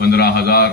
15,000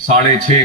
6.5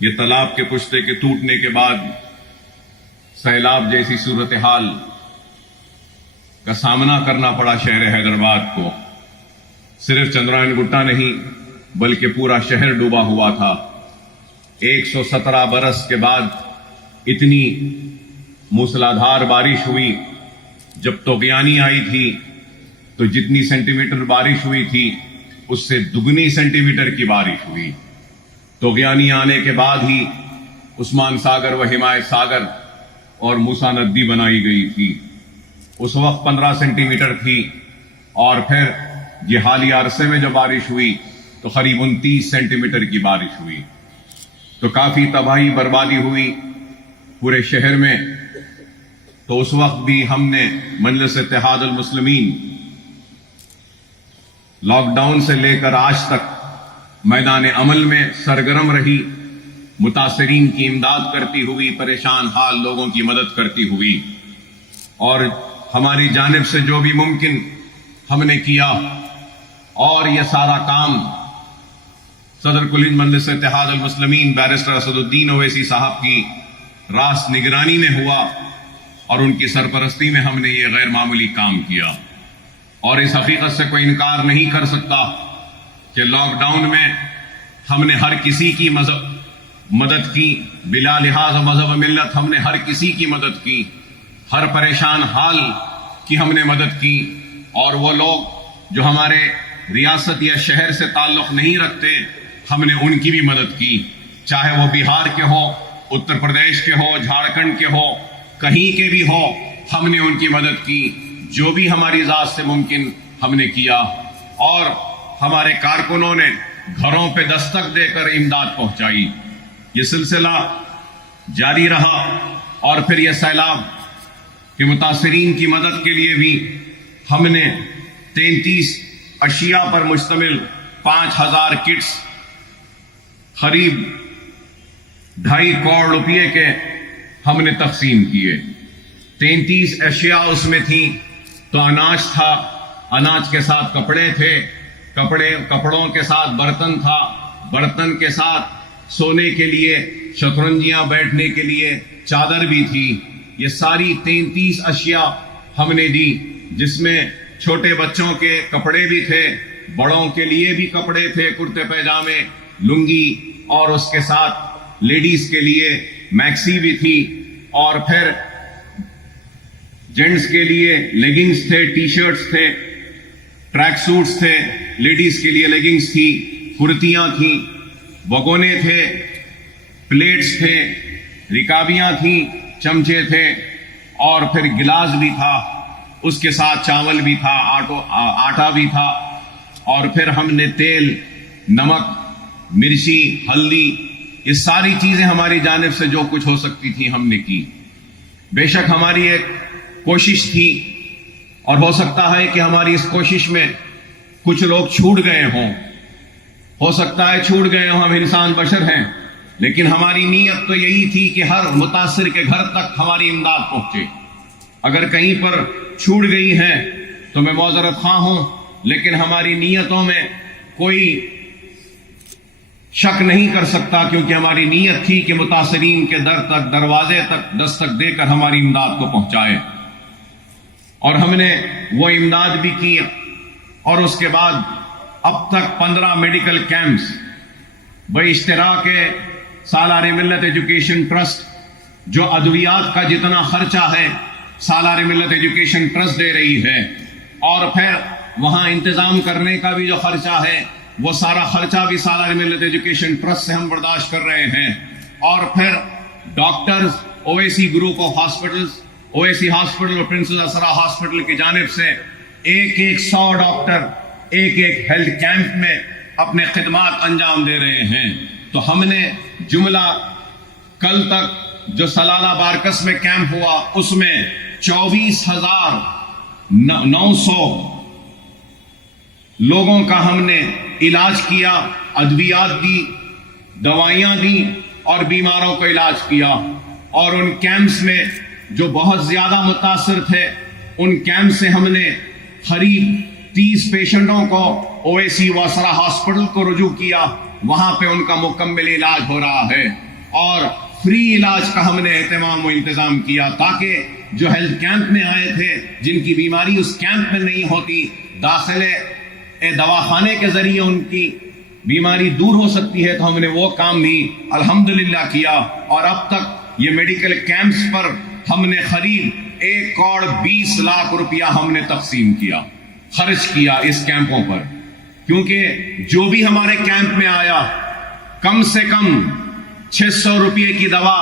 یہ تالاب کے پشتے کے ٹوٹنے کے بعد سیلاب جیسی صورتحال کا سامنا کرنا پڑا شہر حیدرآباد کو. صرف چندرائن گٹا نہیں بلکہ پورا شہر ڈوبا ہوا تھا. 117 برس کے بعد اتنی موسلادھار بارش ہوئی. جب طغیانی آئی تھی تو جتنی سینٹی میٹر بارش ہوئی تھی اس سے دگنی سینٹی میٹر کی بارش ہوئی. طغیانی آنے کے بعد ہی عثمان ساگر و حمایت ساگر اور موسیٰ ندی بنائی گئی تھی. اس وقت 15 سینٹی میٹر تھی اور پھر یہ حالیہ عرصے میں جو بارش ہوئی تو قریب 29 سینٹی میٹر کی بارش ہوئی. تو کافی تباہی بربادی ہوئی پورے شہر میں. تو اس وقت بھی ہم نے مجلس اتحاد المسلمین لاک ڈاؤن سے لے کر آج تک میدان عمل میں سرگرم رہی, متاثرین کی امداد کرتی ہوئی, پریشان حال لوگوں کی مدد کرتی ہوئی. اور ہماری جانب سے جو بھی ممکن ہم نے کیا, اور یہ سارا کام صدر کل ہند مجلس اتحاد المسلمین بیرسٹر اسد الدین اویسی صاحب کی راست نگرانی میں ہوا اور ان کی سرپرستی میں ہم نے یہ غیر معمولی کام کیا. اور اس حقیقت سے کوئی انکار نہیں کر سکتا کہ لاک ڈاؤن میں ہم نے ہر کسی کی مدد کی, بلا لحاظ مذہب و ملت. ہم نے ہر کسی کی مدد کی, ہر پریشان حال کی ہم نے مدد کی. اور وہ لوگ جو ہمارے ریاست یا شہر سے تعلق نہیں رکھتے ہم نے ان کی بھی مدد کی, چاہے وہ بہار کے ہو, اتر پردیش کے ہو, جھارکھنڈ کے ہو, کہیں کے بھی ہو, ہم نے ان کی مدد کی. جو بھی ہماری ذات سے ممکن ہم نے کیا. اور ہمارے کارکنوں نے گھروں پہ دستک دے کر امداد پہنچائی. یہ سلسلہ جاری رہا. اور پھر یہ سیلاب کے متاثرین کی مدد کے لیے بھی ہم نے 33 اشیاء پر مشتمل 5000 کٹس قریب 2.5 کروڑ روپے کے ہم نے تقسیم کیے. 33 اشیاء اس میں تھیں. تو اناج تھا, اناج کے ساتھ کپڑے تھے, کپڑوں کے ساتھ برتن تھا, برتن کے ساتھ سونے کے لیے شطرنجیاں, بیٹھنے کے لیے چادر بھی تھی. یہ ساری 33 اشیاء ہم نے دی, جس میں چھوٹے بچوں کے کپڑے بھی تھے, بڑوں کے لیے بھی کپڑے تھے, کرتے پیجامے, لنگی, اور اس کے ساتھ لیڈیز کے لیے میکسی بھی تھی. اور پھر جینٹس کے لیے لیگنگز تھے, ٹی شرٹس تھے, ٹریک سوٹس تھے, لیڈیز کے لیے لیگنگز تھی, کرتیاں تھیں, بگونے تھے, پلیٹس تھے, رکابیاں تھیں, چمچے تھے, اور پھر گلاس بھی تھا. اس کے ساتھ چاول بھی تھا, آٹا بھی تھا. اور پھر ہم نے تیل, نمک, مرچی, ہلدی, یہ ساری چیزیں ہماری جانب سے جو کچھ ہو سکتی تھی ہم نے کی. بے شک ہماری ایک کوشش تھی, اور ہو سکتا ہے کہ ہماری اس کوشش میں کچھ لوگ چھوٹ گئے ہوں, ہو سکتا ہے چھوٹ گئے ہوں, ہم انسان بشر ہیں. لیکن ہماری نیت تو یہی تھی کہ ہر متاثر کے گھر تک ہماری امداد پہنچے. اگر کہیں پر چھوٹ گئی ہے تو میں معذرت خواہ ہوں, لیکن ہماری نیتوں میں کوئی شک نہیں کر سکتا, کیونکہ ہماری نیت تھی کہ متاثرین کے در تک, دروازے تک دستک دے کر ہماری امداد کو پہنچائے. اور ہم نے وہ امداد بھی کی. اور اس کے بعد اب تک 15 میڈیکل کیمپس باشتراک سالار ملت ایجوکیشن ٹرسٹ, جو ادویات کا جتنا خرچہ ہے سالار ملت ایجوکیشن ٹرسٹ دے رہی ہے, اور پھر وہاں انتظام کرنے کا بھی جو خرچہ ہے وہ سارا خرچہ بھی سالار ملت ایجوکیشن ٹرسٹ سے ہم برداشت کر رہے ہیں. اور پھر doctors, Owaisi group of hospitals, Owaisi hospital اور پرنسز اسرا ہاسپٹل کی جانب سے 100 ڈاکٹر ایک ہیلتھ کیمپ میں اپنے خدمات انجام دے رہے ہیں. تو ہم نے جملہ کل تک جو سلالہ بارکس میں کیمپ ہوا اس میں 24,900 لوگوں کا ہم نے علاج کیا, ادویات دی, دوائیاں دی, اور بیماروں کو علاج کیا. اور ان کیمپس میں جو بہت زیادہ متاثر تھے ان کیمپ سے ہم نے قریب 30 پیشنٹوں کو اویسی واسرا ہاسپٹل کو رجوع کیا. وہاں پہ ان کا مکمل علاج ہو رہا ہے. اور فری علاج کا ہم نے اہتمام و انتظام کیا تاکہ جو ہیلتھ کیمپ میں آئے تھے جن کی بیماری اس کیمپ میں نہیں ہوتی، داخلے دواخانے کے ذریعے ان کی بیماری دور ہو سکتی ہے، تو ہم نے وہ کام بھی الحمدللہ کیا۔ اور اب تک یہ میڈیکل کیمپس پر ہم نے قریب 1,20,00,000 روپیہ ہم نے تقسیم کیا، خرچ کیا اس کیمپوں پر، کیونکہ جو بھی ہمارے کیمپ میں آیا کم سے کم 600 روپے کی دوا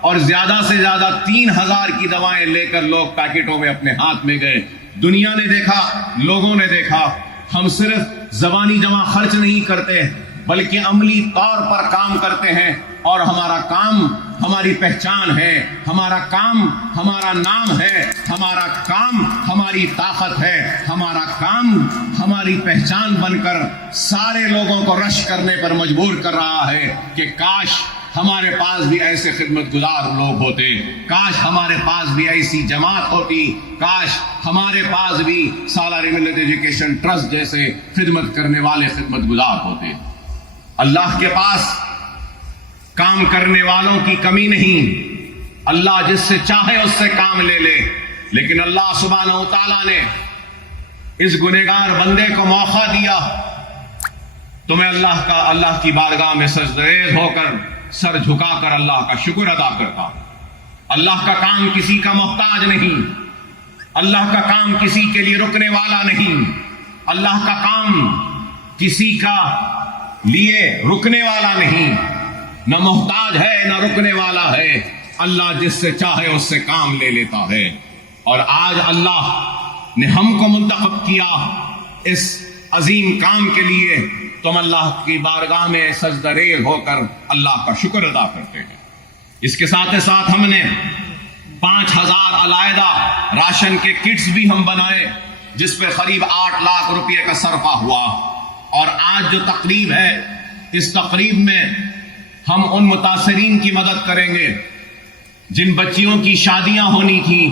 اور زیادہ سے زیادہ 3,000 کی دوائیں لے کر لوگ پیکٹوں میں اپنے ہاتھ میں گئے۔ دنیا نے دیکھا، لوگوں نے دیکھا، ہم صرف زبانی جمع خرچ نہیں کرتے بلکہ عملی طور پر کام کرتے ہیں، اور ہمارا کام ہماری پہچان ہے، ہمارا کام ہمارا نام ہے، ہمارا کام ہماری طاقت ہے، ہمارا کام ہماری پہچان بن کر سارے لوگوں کو رش کرنے پر مجبور کر رہا ہے کہ کاش ہمارے پاس بھی ایسے خدمت گزار لوگ ہوتے، کاش ہمارے پاس بھی ایسی جماعت ہوتی، کاش ہمارے پاس بھی سالاری ملت ایجوکیشن ٹرسٹ جیسے خدمت کرنے والے خدمت گزار ہوتے۔ اللہ کے پاس کام کرنے والوں کی کمی نہیں، اللہ جس سے چاہے اس سے کام لے لے، لیکن اللہ سبحانہ و تعالیٰ نے اس گنہگار بندے کو موقع دیا تو میں اللہ کی بارگاہ میں سجدریز ہو کر سر جھکا کر اللہ کا شکر ادا کرتا ہوں۔ اللہ کا کام کسی کا محتاج نہیں، اللہ کا کام کسی کے لیے رکنے والا نہیں، اللہ کا کام کسی کا لیے رکنے والا نہیں، نہ محتاج ہے نہ رکنے والا ہے، اللہ جس سے چاہے اس سے کام لے لیتا ہے۔ اور آج اللہ نے ہم کو منتخب کیا اس عظیم کام کے لیے، تو ہم اللہ کی بارگاہ میں سجدہ ریز ہو کر اللہ کا شکر ادا کرتے ہیں۔ اس کے ساتھ ساتھ ہم نے 5,000 علیحدہ راشن کے کٹس بھی ہم بنائے، جس پہ قریب 8 لاکھ روپے کا صرفہ ہوا۔ اور آج جو تقریب ہے، اس تقریب میں ہم ان متاثرین کی مدد کریں گے جن بچیوں کی شادیاں ہونی تھی،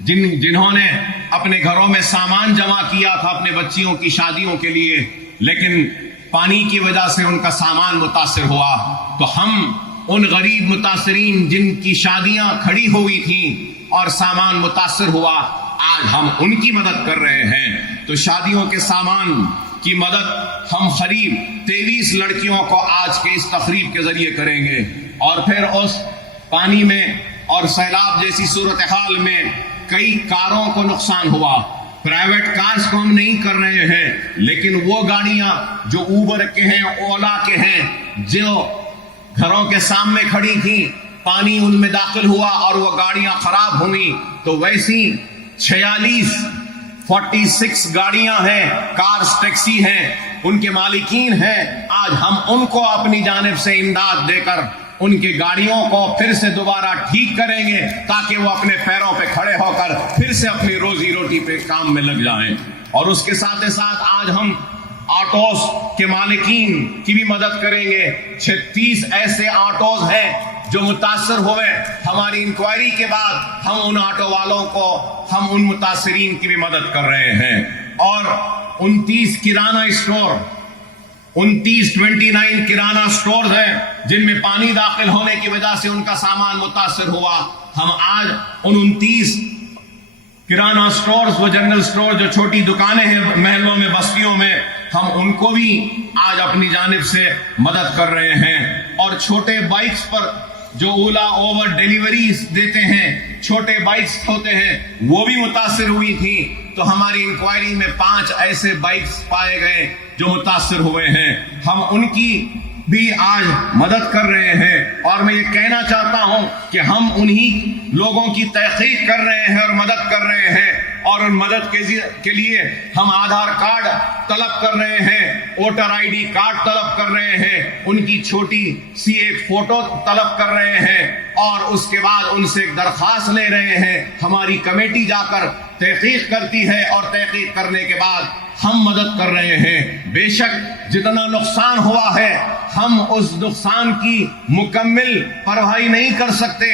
جنہوں نے اپنے گھروں میں سامان جمع کیا تھا اپنے بچیوں کی شادیوں کے لیے، لیکن پانی کی وجہ سے ان کا سامان متاثر ہوا، تو ہم ان غریب متاثرین جن کی شادیاں کھڑی ہوئی تھیں اور سامان متاثر ہوا، آج ہم ان کی مدد کر رہے ہیں۔ تو شادیوں کے سامان کی مدد ہم قریب 23 لڑکیوں کو آج کے اس تقریب کے ذریعے کریں گے۔ اور پھر اس پانی میں اور سیلاب جیسی صورتحال میں کئی کاروں کو نقصان ہوا، پرائیویٹ کارز کو ہم نہیں کر رہے ہیں، لیکن وہ گاڑیاں جو اوبر کے ہیں، اولا کے ہیں، جو گھروں کے سامنے کھڑی تھیں، پانی ان میں داخل ہوا اور وہ گاڑیاں خراب ہوئیں، تو ویسی 46 گاڑیاں ہیں، کارز ٹیکسی ہیں، ان کے مالکین ہیں، آج ہم ان کو اپنی جانب سے امداد دے کر ان کی گاڑیوں کو پھر سے دوبارہ ٹھیک کریں گے تاکہ وہ اپنے پیروں پہ کھڑے ہو کر پھر سے اپنی روزی روٹی پہ کام میں لگ جائیں۔ اور اس کے ساتھ ساتھ آج ہم آٹوز کے مالکین کی بھی مدد کریں گے۔ 36 ایسے آٹوز ہیں جو متاثر ہوئے، ہماری انکوائری کے بعد ہم ان آٹو والوں کو، ہم ان متاثرین کی بھی مدد کر رہے ہیں۔ اور 29 کرانہ اسٹور، 29 کرانہ سٹورز ہیں جن میں پانی داخل ہونے کی وجہ سے ان کا سامان متاثر ہوا۔ ہم آج ان 29 کرانہ سٹورز، وہ جنرل سٹور جو چھوٹی دکانیں ہیں محلوں میں، بستیوں میں، ہم ان کو بھی آج اپنی جانب سے مدد کر رہے ہیں۔ اور چھوٹے بائکس پر جو اولا اوور ڈیلیوریز دیتے ہیں، چھوٹے بائکس ہوتے ہیں، وہ بھی متاثر ہوئی تھی، تو ہماری انکوائری میں 5 ایسے بائکس پائے گئے جو متاثر ہوئے ہیں، ہم ان کی بھی آج مدد کر رہے ہیں۔ اور میں یہ کہنا چاہتا ہوں کہ ہم انہی لوگوں کی تحقیق کر رہے ہیں اور مدد کر رہے ہیں، اور ان مدد کے لیے ہم آدھار کارڈ طلب کر رہے ہیں، ووٹر آئی ڈی کارڈ طلب کر رہے ہیں، ان کی چھوٹی سی ایک فوٹو طلب کر رہے ہیں، اور اس کے بعد ان سے ایک درخواست لے رہے ہیں۔ ہماری کمیٹی جا کر تحقیق کرتی ہے، اور تحقیق کرنے کے بعد ہم مدد کر رہے ہیں۔ بے شک جتنا نقصان ہوا ہے، ہم اس نقصان کی مکمل بھرپائی نہیں کر سکتے،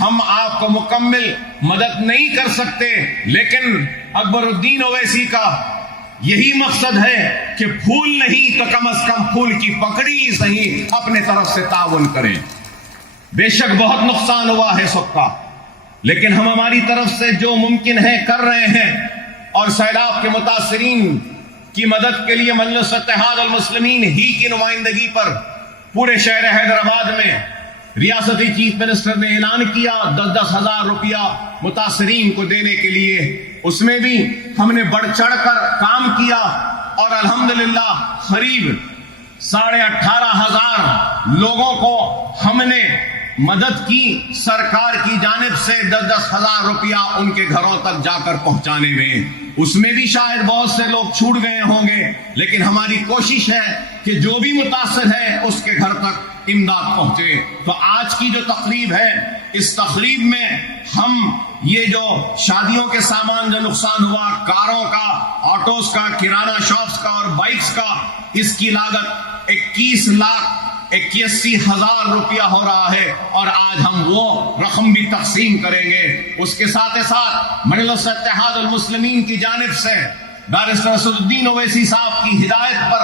ہم آپ کو مکمل مدد نہیں کر سکتے، لیکن اکبر الدین اویسی کا یہی مقصد ہے کہ پھول نہیں تو کم از کم پھول کی پکڑی ہی صحیح اپنے طرف سے تعاون کریں۔ بے شک بہت نقصان ہوا ہے سب کا، لیکن ہم ہماری طرف سے جو ممکن ہے کر رہے ہیں، اور سیلاب کے متاثرین کی مدد کے لیے مجلس اتحاد المسلمین ہی کی نمائندگی پر پورے شہر حیدرآباد میں ریاستی چیف منسٹر نے اعلان کیا 10,000 روپیہ متاثرین کو دینے کے لیے۔ اس میں بھی ہم نے بڑھ چڑھ کر کام کیا، اور الحمدللہ قریب 18,500 لوگوں کو ہم نے مدد کی سرکار کی جانب سے 10,000 روپیہ ان کے گھروں تک جا کر پہنچانے میں۔ اس میں بھی شاید بہت سے لوگ چھوٹ گئے ہوں گے، لیکن ہماری کوشش ہے کہ جو بھی متاثر ہے اس کے گھر تک امداد پہنچے۔ تو آج کی جو تقریب ہے، اس تقریب میں ہم یہ جو شادیوں کے سامان جو نقصان ہوا، کاروں کا، آٹوز کا، کرانہ شاپس کا اور بائکس کا، اس کی لاگت 21,81,000 روپیہ ہو رہا ہے، اور آج ہم وہ رقم بھی تقسیم کریں گے۔ اس کے ساتھ ساتھ مجلس اتحاد المسلمین کی جانب سے بیرسٹر اسدالدین اویسی صاحب کی ہدایت پر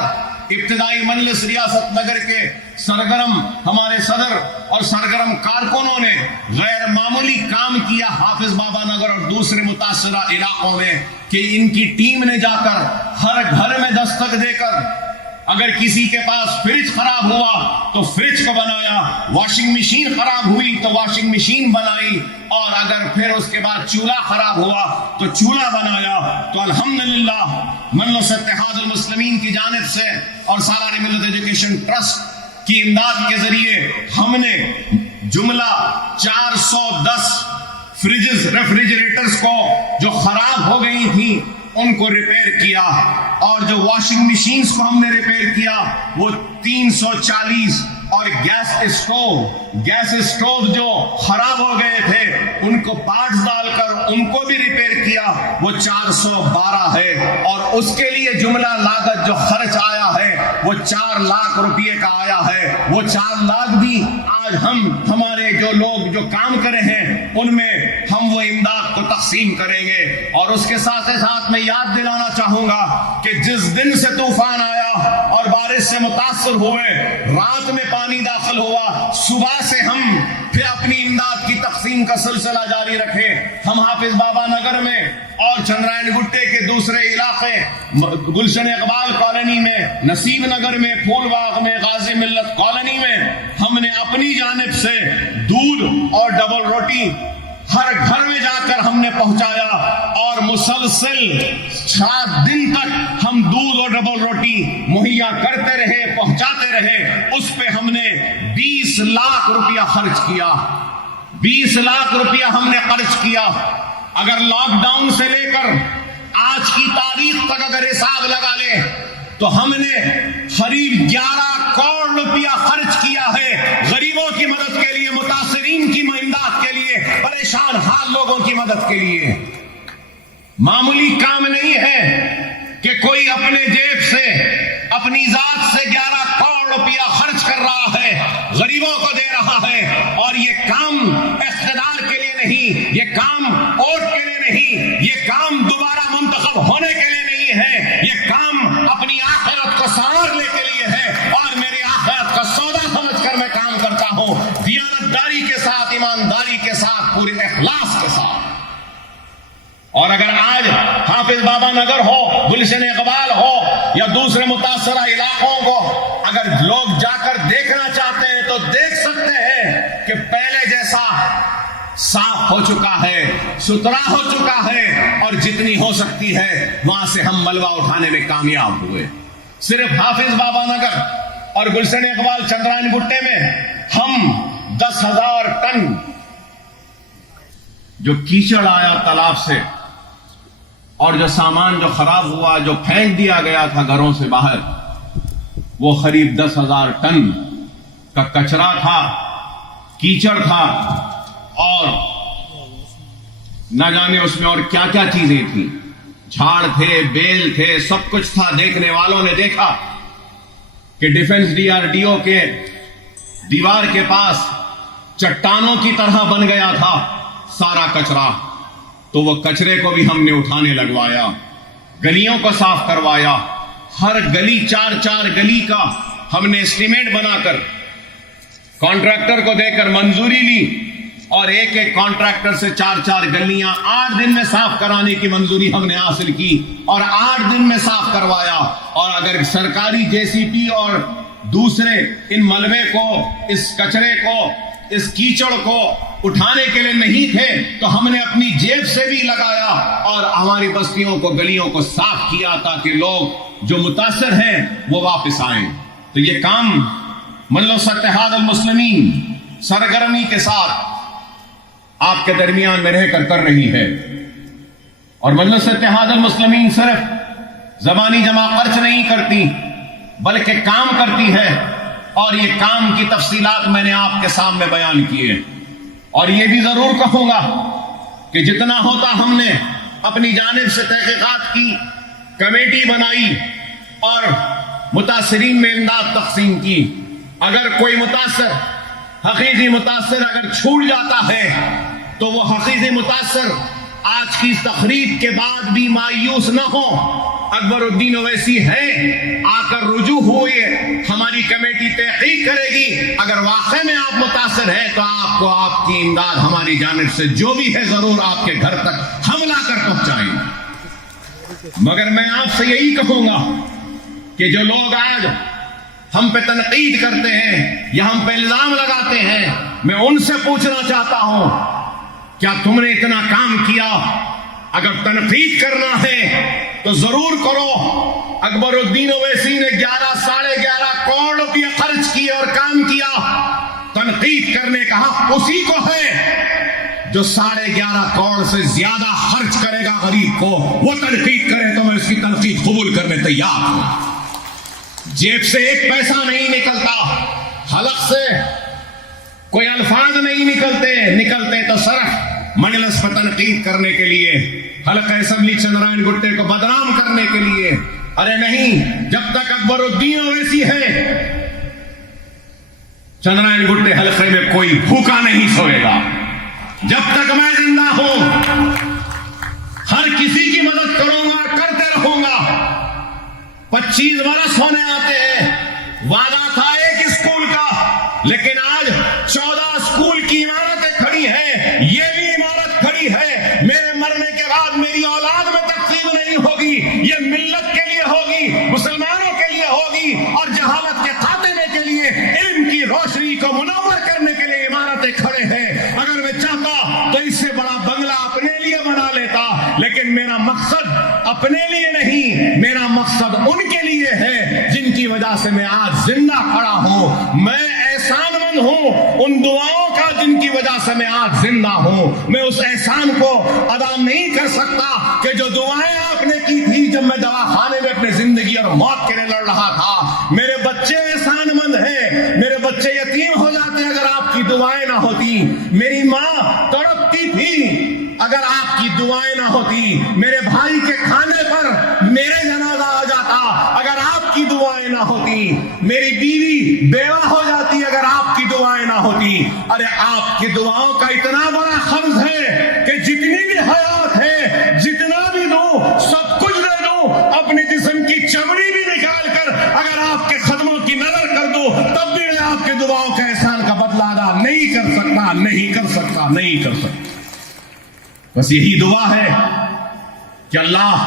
ابتدائی مجلس ریاست نگر کے سرگرم ہمارے صدر اور سرگرم کارکنوں نے غیر معمولی کام کیا حافظ بابا نگر اور دوسرے متاثرہ علاقوں میں، کہ ان کی ٹیم نے جا کر ہر گھر میں دستک دے کر، اگر کسی کے پاس فریج خراب ہوا تو فریج کو بنایا، واشنگ مشین خراب ہوئی تو واشنگ مشین بنائی، اور اگر پھر اس کے بعد چولہا خراب ہوا تو چولہا بنایا۔ تو الحمدللہ مجلس اتحاد المسلمین کی جانب سے اور سالار ملت ایجوکیشن ٹرسٹ کی امداد کے ذریعے ہم نے جملہ 410 فریجز ریفریجریٹرز کو جو خراب ہو گئی تھیں ان کو ریپیئر کیا، اور جو واشنگ مشینز کو ہم نے ریپیئر کیا وہ 340، اور گیس اسٹوو جو خراب ہو گئے تھے ان کو پارٹس ڈال کر ان کو بھی ریپیئر کیا، وہ 412 ہے، اور اس کے لیے جملہ لاگت جو خرچ آیا ہے وہ 4 لاکھ روپئے کا آیا ہے۔ وہ 4 لاکھ بھی آج ہمارے جو لوگ جو کام کرے ہیں ان میں ہم وہ امداد کو تقسیم کریں گے۔ اور اس کے ساتھ ساتھ میں یاد دلانا چاہوں گا کہ جس دن سے طوفان آیا اور بارش سے متاثر ہوئے، رات میں پانی داخل ہوا، صبح سے ہم پھر اپنی امداد کی تقسیم کا سلسلہ جاری رکھے۔ ہم حافظ بابا نگر میں اور چندرائن گٹے کے دوسرے علاقے گلشن اقبال کالونی میں، نصیب نگر میں، پھول باغ میں، غازی ملت کالونی میں ہم نے اپنی جانب سے دودھ اور ڈبل روٹی ہر گھر میں جا کر ہم نے پہنچایا، اور مسلسل 7 دن تک ہم دودھ اور ڈبل روٹی مہیا کرتے رہے، پہنچاتے رہے۔ اس پہ ہم نے 20 لاکھ روپیہ خرچ کیا، 20 لاکھ روپیہ ہم نے خرچ کیا۔ اگر لاک ڈاؤن سے لے کر آج کی تاریخ تک اگر حساب لگا لے تو ہم نے قریب 11 کروڑ روپیہ خرچ کیا ہے غریبوں کی مدد کے لیے، متاثرین کی امداد کے لیے، پریشان حال لوگوں کی مدد کے لیے۔ معمولی کام نہیں ہے کہ کوئی اپنے جیب سے، اپنی ذات سے 11 کروڑ روپیہ خرچ کر رہا ہے، غریبوں کو دے رہا ہے، اور یہ کام اقتدار کے لیے نہیں، یہ کام ووٹ کے لیے نہیں، یہ کام دوبارہ منتخب ہونے کے لیے نہیں ہے، یہ کام اپنی آخرت کو سنوارنے کے لیے ہے، اور میری آخرت کا سودا سمجھ کر میں کام کرتا ہوں، دیانتداری کے ساتھ، ایمانداری کے ساتھ، پورے اخلاص کے ساتھ۔ اور اگر آج حافظ بابا نگر ہو، گلشن اقبال ہو یا دوسرے متاثرہ علاقوں کو اگر لوگ جا کر دیکھنا چاہتے ہیں تو دیکھ سکتے ہیں کہ پہلے جیسا صاف ہو چکا ہے، ستھرا ہو چکا ہے، اور جتنی ہو سکتی ہے وہاں سے ہم ملبہ اٹھانے میں کامیاب ہوئے۔ صرف حافظ بابا نگر اور گلشن اقبال چندرائن گٹے میں ہم 10,000 ٹن جو کیچڑ آیا تالاب سے، اور جو سامان جو خراب ہوا، جو پھینک دیا گیا تھا گھروں سے باہر، وہ قریب 10,000 ٹن کا کچرا تھا، کیچڑ تھا، اور نہ جانے اس میں اور کیا کیا چیزیں تھیں، جھاڑ تھے، بیل تھے، سب کچھ تھا۔ دیکھنے والوں نے دیکھا کہ ڈیفنس DRDO کے دیوار کے پاس چٹانوں کی طرح بن گیا تھا سارا کچرا، تو وہ کچرے کو بھی ہم نے اٹھانے لگوایا، گلیوں کو صاف کروایا، ہر گلی 4 گلی کا ہم نے اسٹیمیٹ بنا کر کانٹریکٹر کو دے کر منظوری لی اور ایک ایک کانٹریکٹر سے 4 گلیاں 8 دن میں صاف کرانے کی منظوری ہم نے حاصل کی اور 8 دن میں صاف کروایا. اور اگر سرکاری JCP اور دوسرے ان ملبے کو، اس کچرے کو، اس کیچڑ کو اٹھانے کے لیے نہیں تھے تو ہم نے اپنی جیب سے بھی لگایا اور ہماری بستیوں کو، گلیوں کو صاف کیا تاکہ لوگ جو متاثر ہیں وہ واپس آئیں. تو یہ کام مجلس اتحاد المسلمین سرگرمی کے ساتھ آپ کے درمیان میں رہ کر رہی ہے. اور مجلس اتحاد المسلمین صرف زبانی جمع خرچ نہیں کرتی بلکہ کام کرتی ہے، اور یہ کام کی تفصیلات میں نے آپ کے سامنے بیان کیے. اور یہ بھی ضرور کہوں گا کہ جتنا ہوتا ہم نے اپنی جانب سے تحقیقات کی، کمیٹی بنائی اور متاثرین میں امداد تقسیم کی. اگر کوئی متاثر، حقیقی متاثر اگر چھوٹ جاتا ہے تو وہ حقیقی متاثر آج کی تقریب کے بعد بھی مایوس نہ ہو. اکبر الدین اویسی ہے، آ کر رجوع ہوئے، ہماری کمیٹی تحقیق کرے گی. اگر واقع میں آپ متاثر ہیں تو آپ کو آپ کی امداد ہماری جانب سے جو بھی ہے ضرور آپ کے گھر تک ہم لا کر پہنچائیں گے. مگر میں آپ سے یہی کہوں گا کہ جو لوگ آج ہم پہ تنقید کرتے ہیں یا ہم پہ الزام لگاتے ہیں، میں ان سے پوچھنا چاہتا ہوں کیا تم نے اتنا کام کیا؟ اگر تنقید کرنا ہے تو ضرور کرو. اکبر الدین اویسی نے 11.5 کروڑ روپیہ خرچ کیے اور کام کیا. تنقید کرنے کا حق اسی کو ہے جو 11.5 کروڑ سے زیادہ خرچ کرے گا غریب کو. وہ تنقید کرے تو میں اس کی تنقید قبول کرنے تیار ہوں. جیب سے ایک پیسہ نہیں نکلتا، حلق سے کوئی الفاظ نہیں نکلتے تو صرف مجلس پر تنقید کرنے کے لیے، حلقہ اسمبلی چندرائن گٹے کو بدنام کرنے کے لیے. ارے نہیں، جب تک اکبر الدین اویسی ہے چندرائن گٹے حلقے میں کوئی بھوکا نہیں سوئے گا. جب تک میں زندہ ہوں ہر کسی کی مدد کروں گا، کرتے رہوں گا. 25 برس ہونے آتے ہیں، وعدہ تھا ایک اسکول کا، لیکن آج 14 اسکول کی عمارتیں کھڑی ہیں. یہ بھی عمارت کھڑی ہے، میرے مرنے کے بعد میری اولاد میں تقسیم نہیں ہوگی. یہ ملت کے لیے ہوگی، مسلمانوں کے لیے ہوگی، اور جہالت کے خاتمے کے لیے، علم کی روشنی کو منور کرنے کے لیے عمارتیں کھڑے ہیں. اگر میں چاہتا تو اس سے بڑا بنگلہ اپنے لیے بنا لیتا، لیکن میرا مقصد اپنے لیے نہیں، میرا مقصد ان کے لیے ہے جن کی وجہ سے میں آج زندہ کھڑا ہوں. میں احسان مند ہوں ان دعاؤں کا جن کی وجہ سے میں آج زندہ ہوں. میں اس احسان کو ادا نہیں کر سکتا کہ جو دعائیں آپ نے کی تھی جب میں دواخانے میں اپنے زندگی اور موت کے لیے لڑ رہا تھا. میرے بچے احسان مند ہیں، میرے بچے یتیم ہو جاتے اگر آپ کی دعائیں نہ ہوتی. میری ماں تڑپتی تھی اگر آپ کی دعائیں نہ ہوتی. میرے بھائی کے کھانے پر میرے جنازہ آ جاتا اگر آپ کی دعائیں نہ ہوتی. میری بیوی بیوہ ہو جاتی اگر آپ کی دعائیں نہ ہوتی. ارے آپ کی دعاؤں کا اتنا بڑا قرض ہے کہ جتنی بھی حیات ہے، جتنا بھی دوں سب کچھ دے دوں، اپنے جسم کی چمڑی بھی نکال کر اگر آپ کے قدموں کی نظر کر دوں تب بھی میں آپ کے دعاؤں کا احسان کا بدلہ ادا نہیں کر سکتا. بس یہی دعا ہے کہ اللہ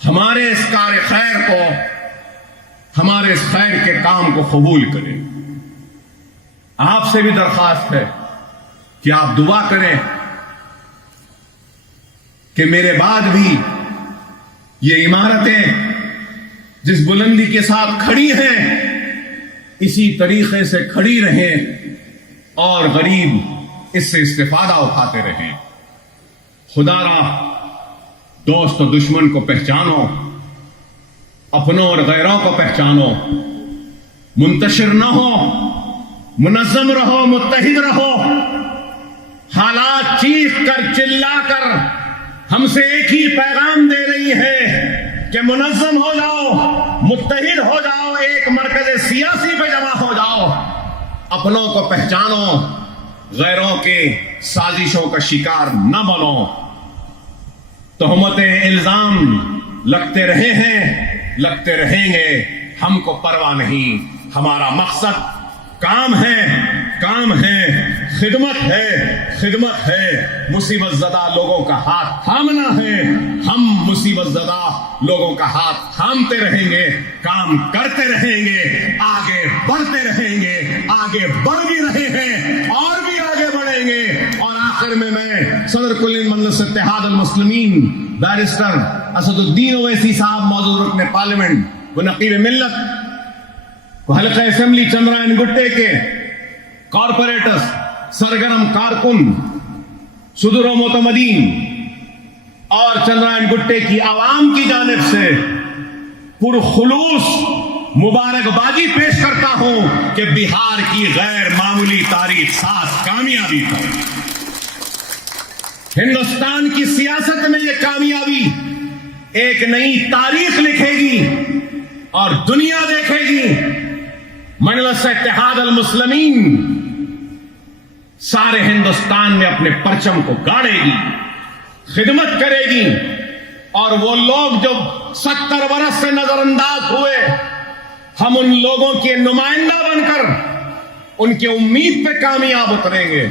ہمارے اس کار خیر کو، ہمارے اس خیر کے کام کو قبول کرے. آپ سے بھی درخواست ہے کہ آپ دعا کریں کہ میرے بعد بھی یہ عمارتیں جس بلندی کے ساتھ کھڑی ہیں اسی طریقے سے کھڑی رہیں اور غریب اس سے استفادہ اٹھاتے رہیں. خدا را دوست و دشمن کو پہچانو، اپنوں اور غیروں کو پہچانو، منتشر نہ ہو، منظم رہو، متحد رہو. حالات چیخ کر چلا کر ہم سے ایک ہی پیغام دے رہی ہے کہ منظم ہو جاؤ، متحد ہو جاؤ، ایک مرکز سیاسی پہ جمع ہو جاؤ. اپنوں کو پہچانو، غیروں کے سازشوں کا شکار نہ بنو. تہمتیں، الزام لگتے رہے ہیں، لگتے رہیں گے، ہم کو پرواہ نہیں. ہمارا مقصد کام ہے خدمت ہے مصیبت زدہ لوگوں کا ہاتھ تھامنا ہے. ہم مصیبت زدہ لوگوں کا ہاتھ تھامتے رہیں گے, کام کرتے رہیں گے, آگے بڑھتے رہیں گے, آگے بڑھ بھی رہے ہیں اور بھی آگے بڑھیں گے. اور آخر میں صدر کل مجلس اتحاد المسلمین بیرسٹر اسد الدین اویسی صاحب, موجود رکن پارلیمنٹ و نقیب ملت و حلقہ اسمبلی چندرائن گٹے کے کارپوریٹرز, سرگرم کارکن, صدور و معتمدین اور چندرائن گٹے کی عوام کی جانب سے پرخلوص مبارکبادی پیش کرتا ہوں کہ بہار کی غیر معمولی تاریخ ساز کامیابی پر ہندوستان کی سیاست میں یہ کامیابی ایک نئی تاریخ لکھے گی اور دنیا دیکھے گی. مجلس اتحاد المسلمین سارے ہندوستان میں اپنے پرچم کو گاڑے گی, خدمت کرے گی, اور وہ لوگ جو 70 برس سے نظر انداز ہوئے, ہم ان لوگوں کے نمائندہ بن کر ان کی امید پہ کامیاب اتریں گے,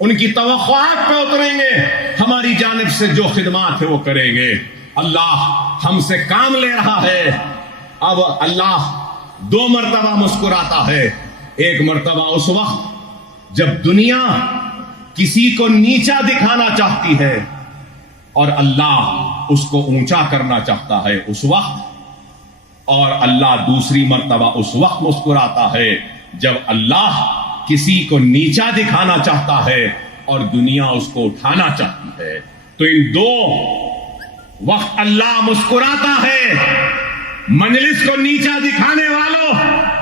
ان کی توقعات پہ اتریں گے, ہماری جانب سے جو خدمات ہے وہ کریں گے. اللہ ہم سے کام لے رہا ہے. اب اللہ 2 مرتبہ مسکراتا ہے. ایک مرتبہ اس وقت جب دنیا کسی کو نیچا دکھانا چاہتی ہے اور اللہ اس کو اونچا کرنا چاہتا ہے اس وقت, اور اللہ دوسری مرتبہ اس وقت مسکراتا ہے جب اللہ کسی کو نیچا دکھانا چاہتا ہے اور دنیا اس کو اٹھانا چاہتی ہے. تو ان 2 وقت اللہ مسکراتا ہے. مجلس کو نیچا دکھانے والوں,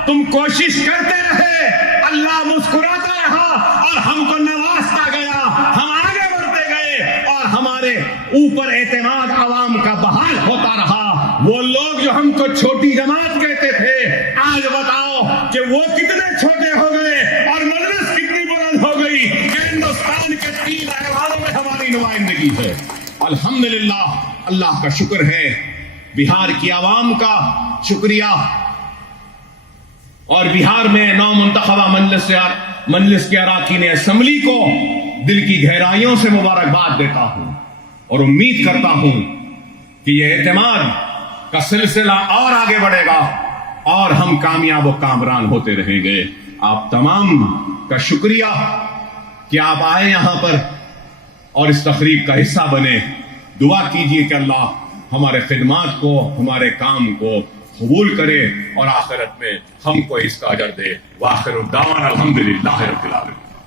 تم کوشش کرتے رہے, اللہ مسکراتا رہا اور ہم کو نوازتا گیا, ہم آگے بڑھتے گئے اور ہمارے اوپر اعتماد عوام کا بحال ہوتا رہا. وہ لوگ جو ہم کو چھوٹی جماعت کہتے تھے, آج بتاؤ کہ وہ کتنے چھوٹے ہو گئے اور مجلس کتنی بلند ہو گئی کہ ہندوستان کے 3 ایوانوں میں ہماری نمائندگی ہے. الحمدللہ, اللہ کا شکر ہے, بہار کی عوام کا شکریہ, اور بہار میں نو منتخبہ مجلس کے اراکین اسمبلی کو دل کی گہرائیوں سے مبارکباد دیتا ہوں اور امید کرتا ہوں کہ یہ اعتماد کا سلسلہ اور آگے بڑھے گا اور ہم کامیاب و کامران ہوتے رہیں گے. آپ تمام کا شکریہ کہ آپ آئے یہاں پر اور اس تقریب کا حصہ بنے. دعا کیجئے کہ اللہ ہمارے خدمات کو, ہمارے کام کو قبول کرے اور آخرت میں ہم کو اس کا اجر دے. وآخر الدعوانا الحمدللہ رب العالمین.